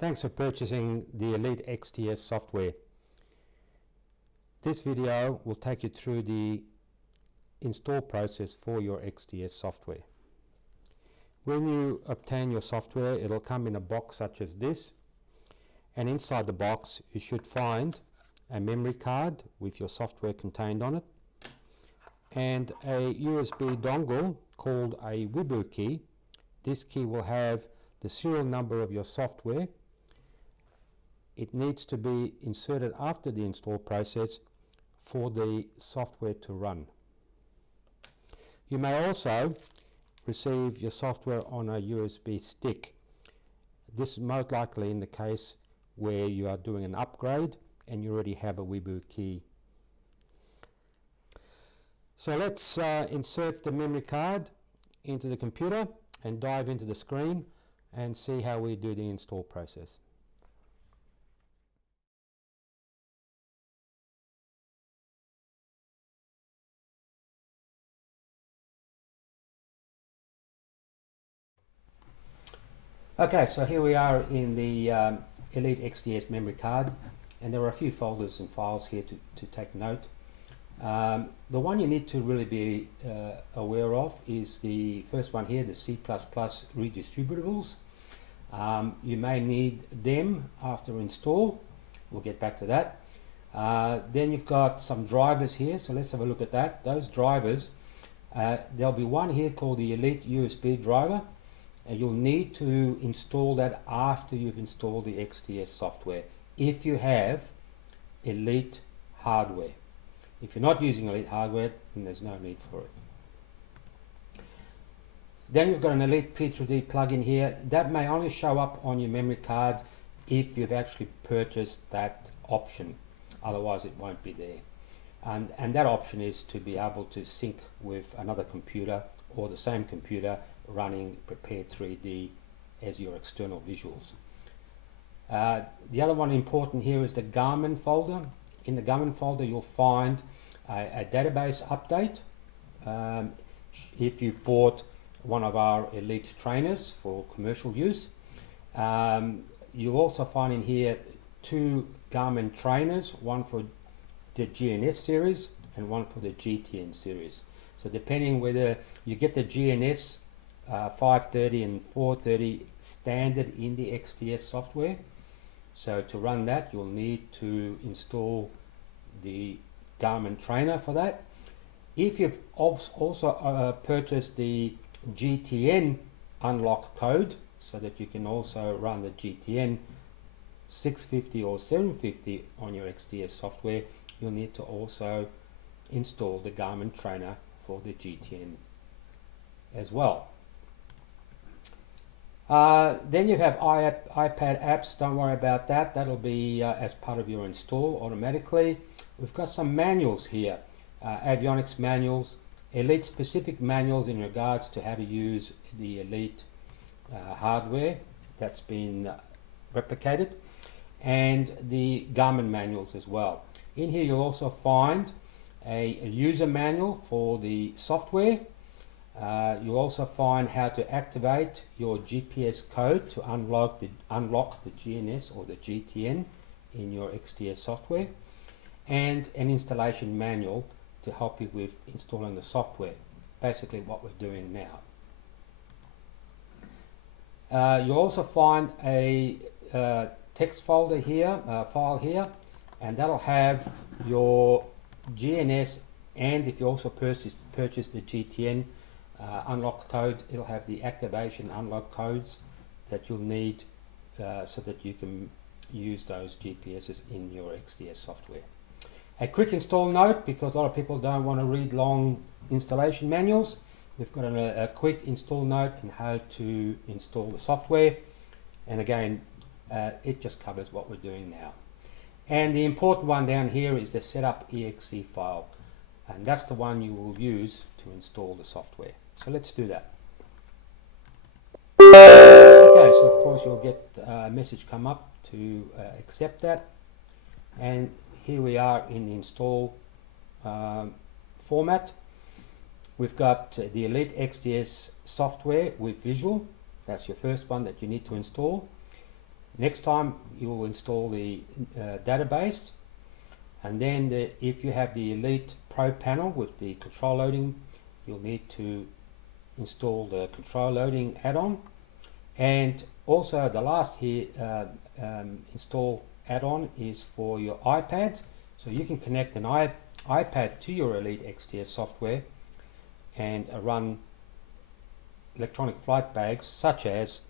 Thanks for purchasing the ELITE XTS software. This video will take you through the install process for your XTS software. When you obtain your software, it'll come in a box such as this, and inside the box you should find a memory card with your software contained on it and a USB dongle called a Wibu key. This key will have the serial number of your software. It needs to be inserted after the install process for the software to run. You may also receive your software on a USB stick. This is most likely in the case where you are doing an upgrade and you already have a Wibu key. So let's insert the memory card into the computer and dive into the screen and see how we do the install process. Okay, so here we are in the ELITE XTS memory card, and there are a few folders and files here to take note. The one you need to really be aware of is the first one here, the C++ redistributables. You may need them after install. We'll get back to that. Then you've got some drivers here, so let's have a look at that. Those drivers, there'll be one here called the ELITE USB driver. You'll need to install that after you've installed the XTS software if you have ELITE hardware. If you're not using ELITE hardware, then there's no need for it. Then you've got an ELITE P3D plugin here. That may only show up on your memory card if you've actually purchased that option. Otherwise it won't be there. And that option is to be able to sync with another computer or the same computer running Prepare 3D as your external visuals. The other one important here is the Garmin folder. In the Garmin folder you'll find a database update. If you've bought one of our ELITE trainers for commercial use, you'll also find in here two Garmin trainers, one for the GNS series and one for the GTN series. So depending whether you get the GNS 530 and 430 standard in the XTS software, so to run that you'll need to install the Garmin trainer for that. If you've also purchased the GTN unlock code, so that you can also run the GTN 650 or 750 on your XTS software, you'll need to also install the Garmin trainer for the GTN as well. Then you have iPad apps. Don't worry about that. That'll be as part of your install automatically. We've got some manuals here, avionics manuals, ELITE specific manuals in regards to how to use the ELITE hardware that's been replicated, and the Garmin manuals as well. In here you'll also find a user manual for the software. You'll also find how to activate your GPS code to unlock the GNS or the GTN in your XTS software, and an installation manual to help you with installing the software, basically what we're doing now. You'll also find a text folder here, file here, and that'll have your GNS, and if you also purchase the GTN unlock code, it'll have the activation unlock codes that you'll need so that you can use those GPSs in your XTS software. A quick install note, because a lot of people don't want to read long installation manuals. We've got a quick install note on how to install the software, and again it just covers what we're doing now. And the important one down here is the setup exe file, and that's the one you will use to install the software. So let's do that. Okay, so of course you'll get a message come up to accept that, and here we are in the install format. We've got the ELITE XTS software with visual. That's your first one that you need to install. Next time you'll install the database, and then if you have the Elite Pro panel with the control loading, you'll need to install the control loading add-on. And also the last here install add-on is for your iPads, so you can connect an iPad to your ELITE XTS software and run electronic flight bags such as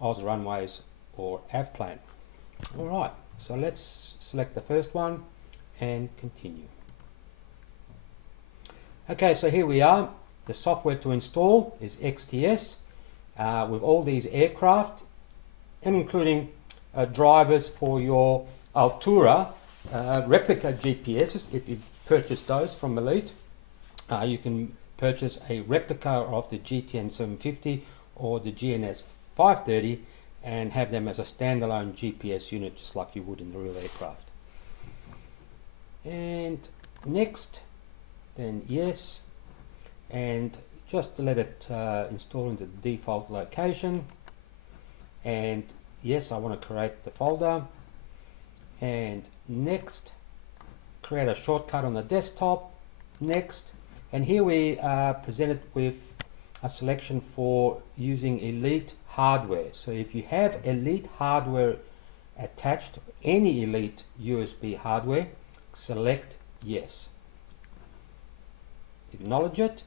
Oz Runways or AvPlan. Alright, so let's select the first one and continue. Okay, so here we are. The software to install is XTS with all these aircraft, and including drivers for your Altura replica GPSs. If you purchase those from Elite, you can purchase a replica of the GTN 750 or the GNS 530 and have them as a standalone GPS unit, just like you would in the real aircraft. And next, then yes, and just to let it install into the default location. And yes, I want to create the folder. And next, create a shortcut on the desktop. Next, and here we are presented with a selection for using Elite hardware. So if you have Elite hardware attached, any Elite USB hardware, select yes. Acknowledge it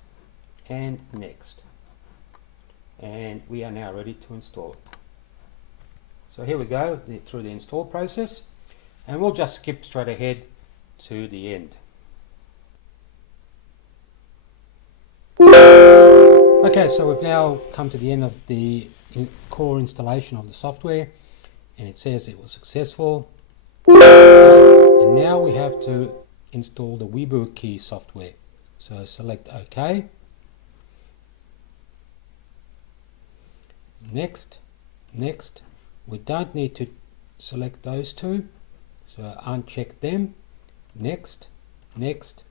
and next. And we are now ready to install it. So here we go through the install process, and we'll just skip straight ahead to the end. Okay, so we've now come to the end of the core installation of the software, and it says it was successful. And now we have to install the Weibo key software. So select OK. Next, next. We don't need to select those two, so uncheck them. Next, next,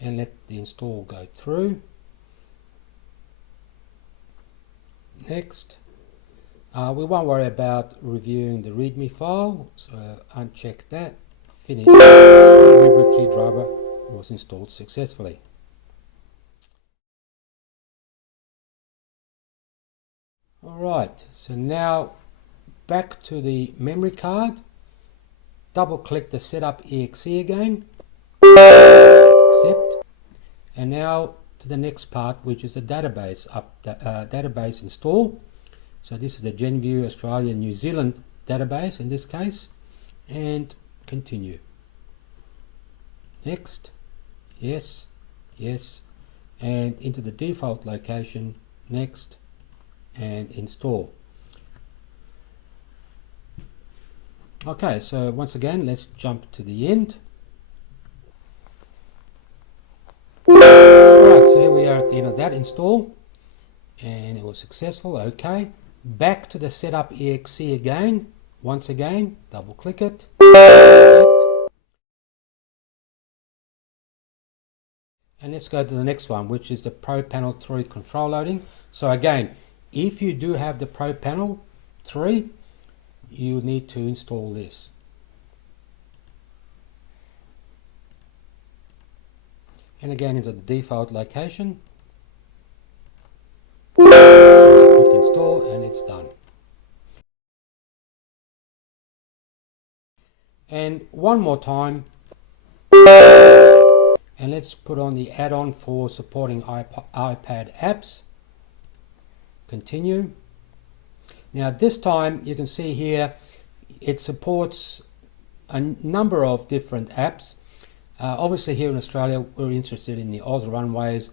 and let the install go through. Next. We won't worry about reviewing the README file, so uncheck that. Finish. The Weibo key driver was installed successfully. Alright, so now back to the memory card. Double click the Setup EXE again. Accept. And now to the next part, which is the database database install. So this is the GenView Australia New Zealand database in this case, and continue. Next, yes, yes, and into the default location, next, and install. Okay, so once again, let's jump to the end. Alright, so here we are at the end of that install, and it was successful. Okay, back to the Setup EXE again. Once again, double click it. Accept. And let's go to the next one, which is the Pro Panel 3 control loading. So again, if you do have the Pro Panel 3, you need to install this. And again, into the default location. Click install, and it's done. And one more time. And let's put on the add-on for supporting iPad apps. Continue. Now this time you can see here it supports a number of different apps. Obviously here in Australia we're interested in the Oz Runways,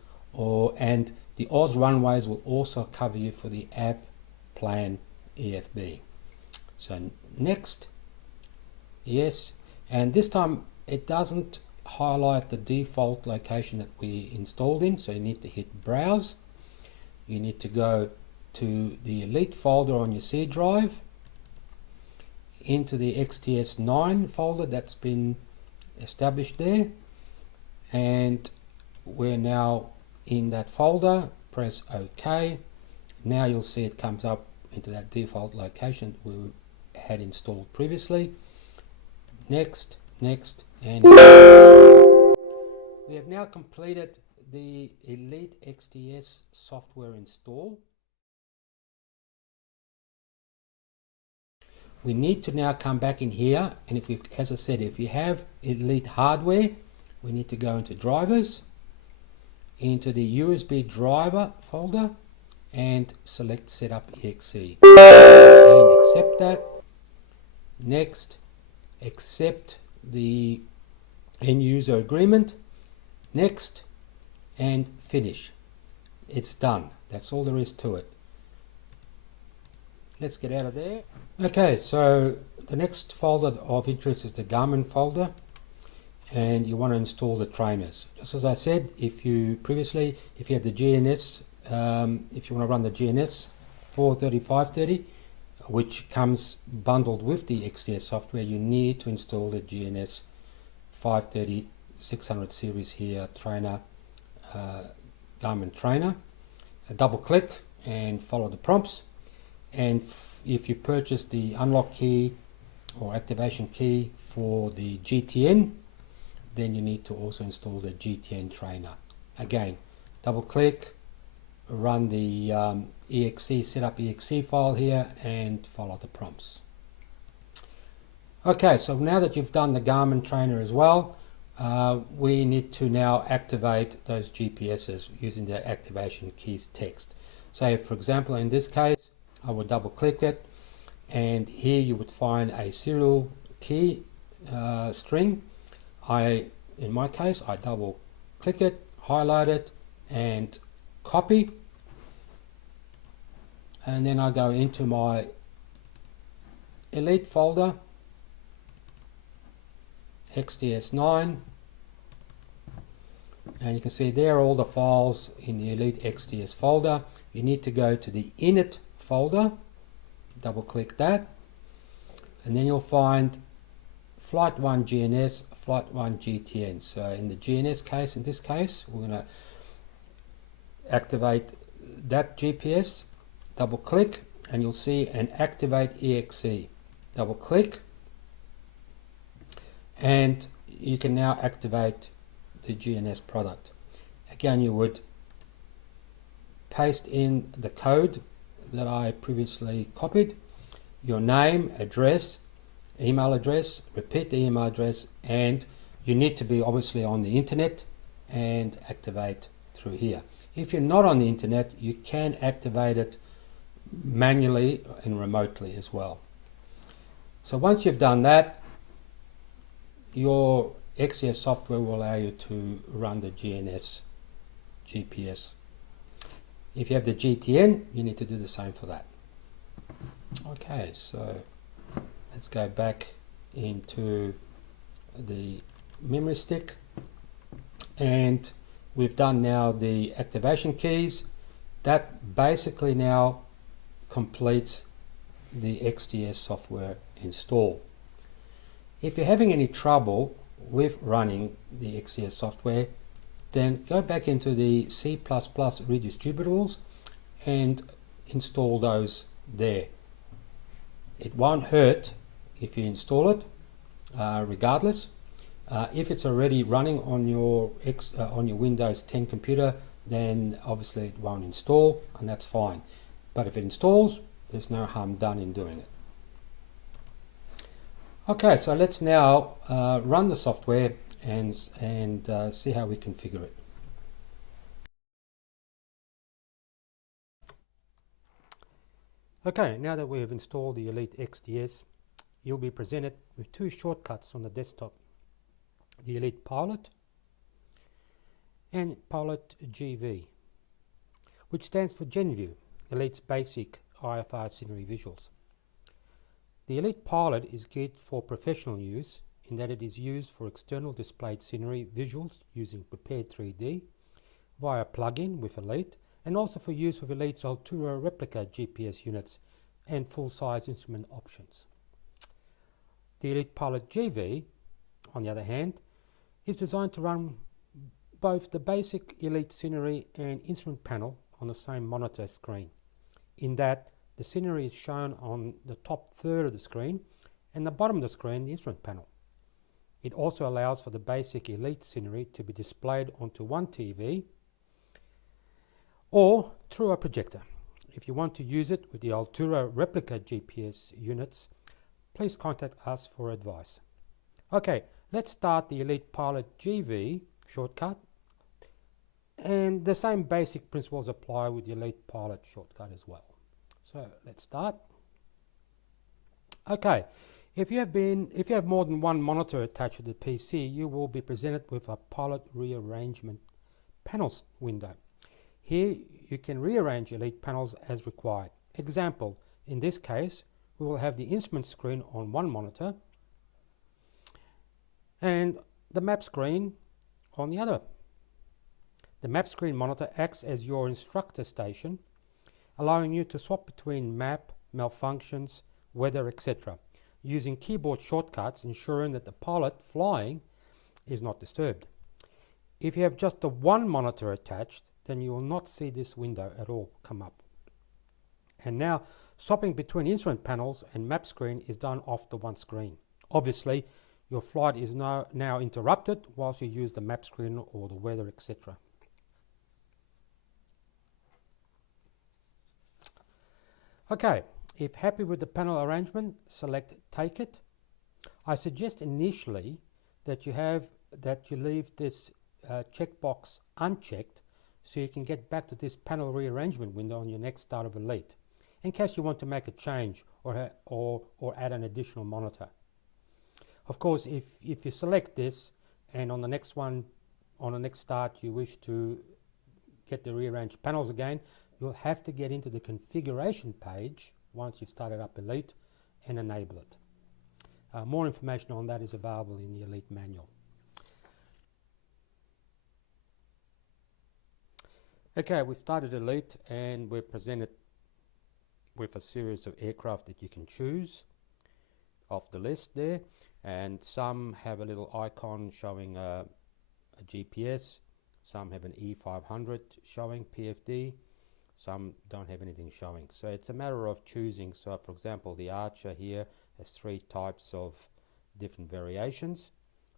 and the Oz Runways will also cover you for the AvPlan EFB. So next, yes, and this time it doesn't highlight the default location that we installed in, so you need to hit browse. You need to go to the Elite folder on your C drive, into the XTS9 folder that's been established there, and we're now in that folder. Press OK. Now you'll see it comes up into that default location had installed previously. Next, next, and we have now completed the ELITE XTS software install. We need to now come back in here, and if we, as I said, if you have ELITE hardware, we need to go into drivers, into the USB driver folder, and select setup exe, and accept that. Next, accept the end user agreement. Next, and finish. It's done. That's all there is to it. Let's get out of there. Okay, so the next folder of interest is the Garmin folder, and you want to install the trainers. Just as I said, if you had the GNS, if you want to run the GNS 430, 530, which comes bundled with the XTS software, you need to install the GNS 530 600 series here trainer, Garmin trainer. Double click and follow the prompts, and if you've purchased the unlock key or activation key for the GTN, then you need to also install the GTN trainer. Again, double click, run the exe, setup exe file here, and follow the prompts. Okay, so now that you've done the Garmin trainer as well, we need to now activate those GPSs using the activation keys text. So for example, in this case, I would double click it, and here you would find a serial key string. In my case, I double click it, highlight it, and copy, and then I go into my ELITE folder, XTS9, and you can see there are all the files in the ELITE XTS folder. You need to go to the init folder, double click that, and then you'll find Flight 1 GNS, Flight 1 GTN. So in the GNS case, in this case, we're going to activate that GPS, double click, and you'll see an activate exe. Double click, and you can now activate the GNS product. Again, you would paste in the code that I previously copied, your name, address, email address, repeat the email address, and you need to be obviously on the internet and activate through here. If you're not on the internet, you can activate it manually and remotely as well. So once you've done that, your XTS software will allow you to run the GNS GPS. If you have the GTN, you need to do the same for that. Okay, so let's go back into the memory stick, and we've done now the activation keys. That basically now completes the XTS software install. If you're having any trouble with running the XTS software, then go back into the C++ redistributables and install those there. It won't hurt if you install it, regardless. If it's already running on your Windows 10 computer, then obviously it won't install, and that's fine. But if it installs, there's no harm done in doing it. Okay, so let's now run the software and see how we configure it. Okay, now that we have installed the ELITE XTS, you'll be presented with two shortcuts on the desktop: the ELITE Pilot and Pilot GV, which stands for GenView, ELITE's basic IFR scenery visuals. The ELITE Pilot is geared for professional use in that it is used for external displayed scenery visuals using Prepared 3D via plugin with ELITE, and also for use with ELITE's Altura replica GPS units and full-size instrument options. The ELITE Pilot GV, on the other hand, is designed to run both the basic ELITE scenery and instrument panel on the same monitor screen, in that the scenery is shown on the top third of the screen, and the bottom of the screen, the instrument panel. It also allows for the basic Elite scenery to be displayed onto one TV or through a projector. If you want to use it with the Altura replica GPS units, please contact us for advice. Okay, let's start the Elite Pilot GV shortcut, and the same basic principles apply with the Elite Pilot shortcut as well. So let's start. Okay, if you have more than one monitor attached to the PC, you will be presented with a Pilot Rearrangement Panels window. Here you can rearrange Elite panels as required. Example, in this case, we will have the instrument screen on one monitor and the map screen on the other. The map screen monitor acts as your instructor station, allowing you to swap between map, malfunctions, weather, etc., using keyboard shortcuts, ensuring that the pilot flying is not disturbed. If you have just the one monitor attached, then you will not see this window at all come up. And now, swapping between instrument panels and map screen is done off the one screen. Obviously, your flight is now interrupted whilst you use the map screen or the weather, etc. Okay, if happy with the panel arrangement, select Take It. I suggest initially that you leave this checkbox unchecked so you can get back to this panel rearrangement window on your next start of Elite, in case you want to make a change or add an additional monitor. Of course, if you select this and on the next start you wish to get the rearranged panels again, you'll have to get into the configuration page once you've started up Elite and enable it. More information on that is available in the Elite manual. Okay, we've started Elite and we're presented with a series of aircraft that you can choose off the list there, and some have a little icon showing a GPS, some have an E500 showing PFD, some don't have anything showing. So it's a matter of choosing. So for example, the Archer here has 3 types of different variations.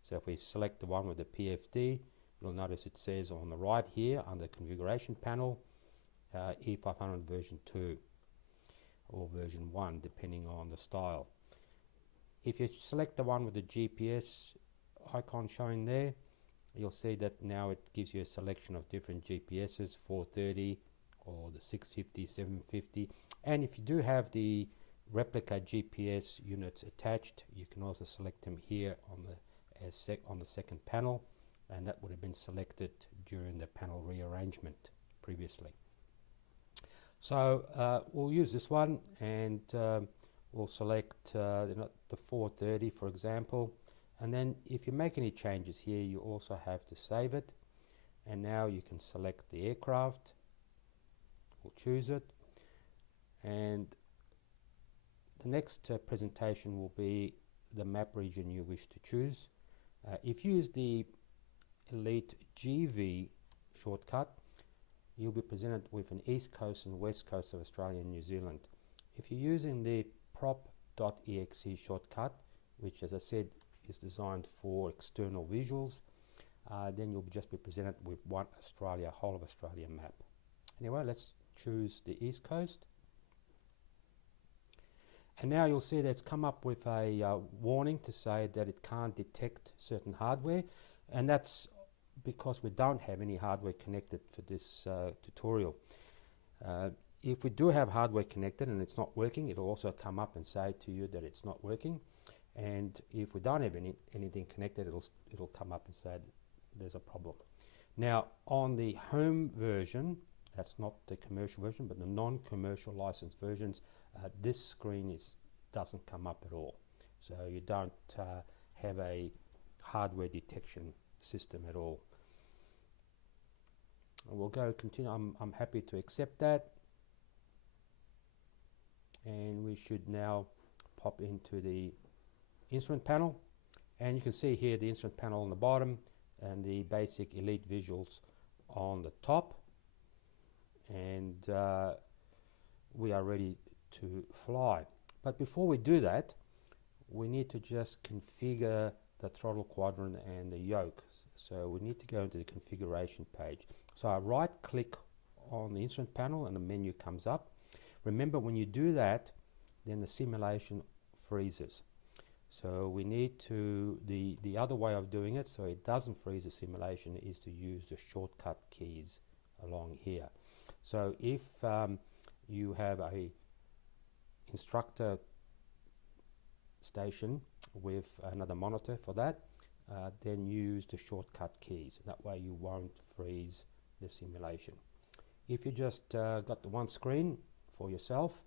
So if we select the one with the PFD, you'll notice it says on the right here under configuration panel E500 version 2 or version 1 depending on the style. If you select the one with the GPS icon showing there, you'll see that now it gives you a selection of different GPSs, 430 or the 650, 750, and if you do have the replica GPS units attached, you can also select them here on the second panel, and that would have been selected during the panel rearrangement previously. So we'll use this one, and we'll select the 430 for example, and then if you make any changes here you also have to save it, and now you can select the aircraft. We'll choose it, and the next presentation will be the map region you wish to choose. If you use the Elite GV shortcut, you'll be presented with an East Coast and West Coast of Australia and New Zealand. If you're using the prop.exe shortcut, which as I said is designed for external visuals, then you'll just be presented with one whole of Australia map. Anyway, let's choose the East Coast. And now you'll see that it's come up with a warning to say that it can't detect certain hardware, and that's because we don't have any hardware connected for this tutorial. If we do have hardware connected and it's not working, it'll also come up and say to you that it's not working. And if we don't have anything connected, it'll come up and say that there's a problem. Now on the home version, that's not the commercial version, but the non-commercial licensed versions, this screen doesn't come up at all. So you don't have a hardware detection system at all. We'll go continue. I'm happy to accept that, and we should now pop into the instrument panel, and you can see here the instrument panel on the bottom and the basic Elite visuals on the top, and we are ready to fly. But before we do that, we need to just configure the throttle quadrant and the yoke. So we need to go into the configuration page. So I right click on the instrument panel and the menu comes up. Remember, when you do that, then the simulation freezes. So we need to, the other way of doing it so it doesn't freeze the simulation is to use the shortcut keys along here. So if you have a instructor station with another monitor for that, then use the shortcut keys. That way you won't freeze the simulation. If you just got the one screen for yourself,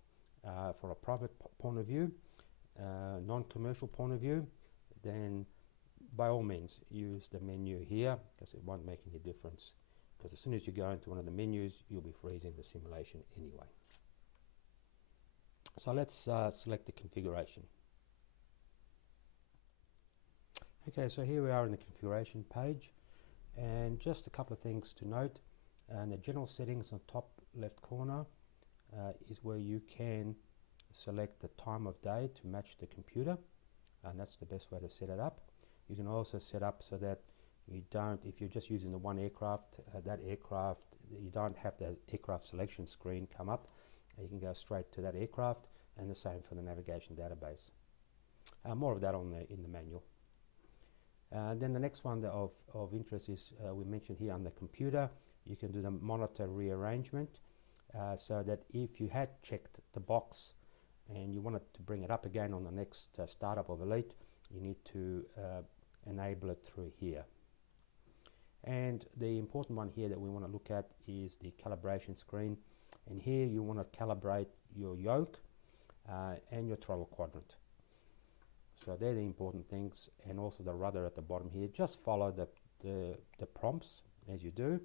for a private point of view, non-commercial point of view, then by all means use the menu here, because it won't make any difference, because as soon as you go into one of the menus you'll be freezing the simulation anyway. So let's select the configuration. Okay, so here we are in the configuration page, and just a couple of things to note. And the general settings on top left corner is where you can select the time of day to match the computer, and that's the best way to set it up. You can also set up so that you don't, if you're just using the one aircraft, that aircraft, you don't have the aircraft selection screen come up. You can go straight to that aircraft, and the same for the navigation database. More of that in the manual. Then the next one of interest is we mentioned here on the computer. You can do the monitor rearrangement, so that if you had checked the box and you wanted to bring it up again on the next startup of ELITE, you need to enable it through here. And the important one here that we want to look at is the calibration screen, and here you want to calibrate your yoke and your throttle quadrant. So they're the important things, and also the rudder at the bottom here. Just follow the prompts as you do,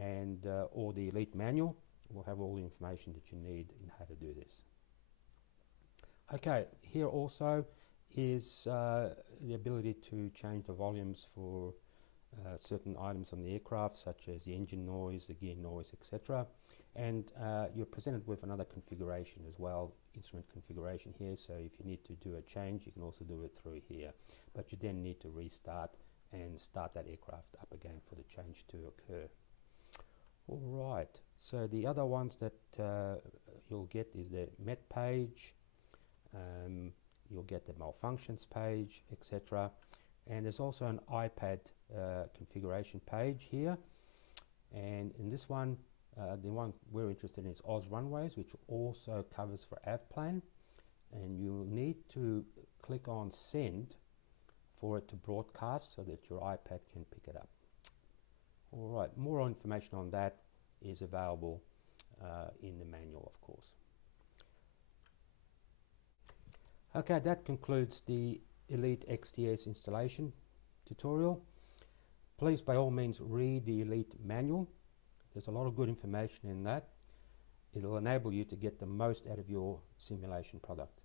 and or the ELITE manual will have all the information that you need in how to do this. Okay, here also is the ability to change the volumes for certain items on the aircraft, such as the engine noise, the gear noise, etc. And you're presented with another configuration as well, instrument configuration here. So if you need to do a change, you can also do it through here. But you then need to restart and start that aircraft up again for the change to occur. All right, so the other ones that you'll get is the MET page, you'll get the malfunctions page, etc. And there's also an iPad configuration page here. And in this one, the one we're interested in is Oz Runways, which also covers for AVPLAN. And you'll need to click on Send for it to broadcast so that your iPad can pick it up. All right, more information on that is available in the manual, of course. Okay, that concludes the ELITE XTS installation tutorial. Please, by all means, read the ELITE manual. There's a lot of good information in that. It'll enable you to get the most out of your simulation product.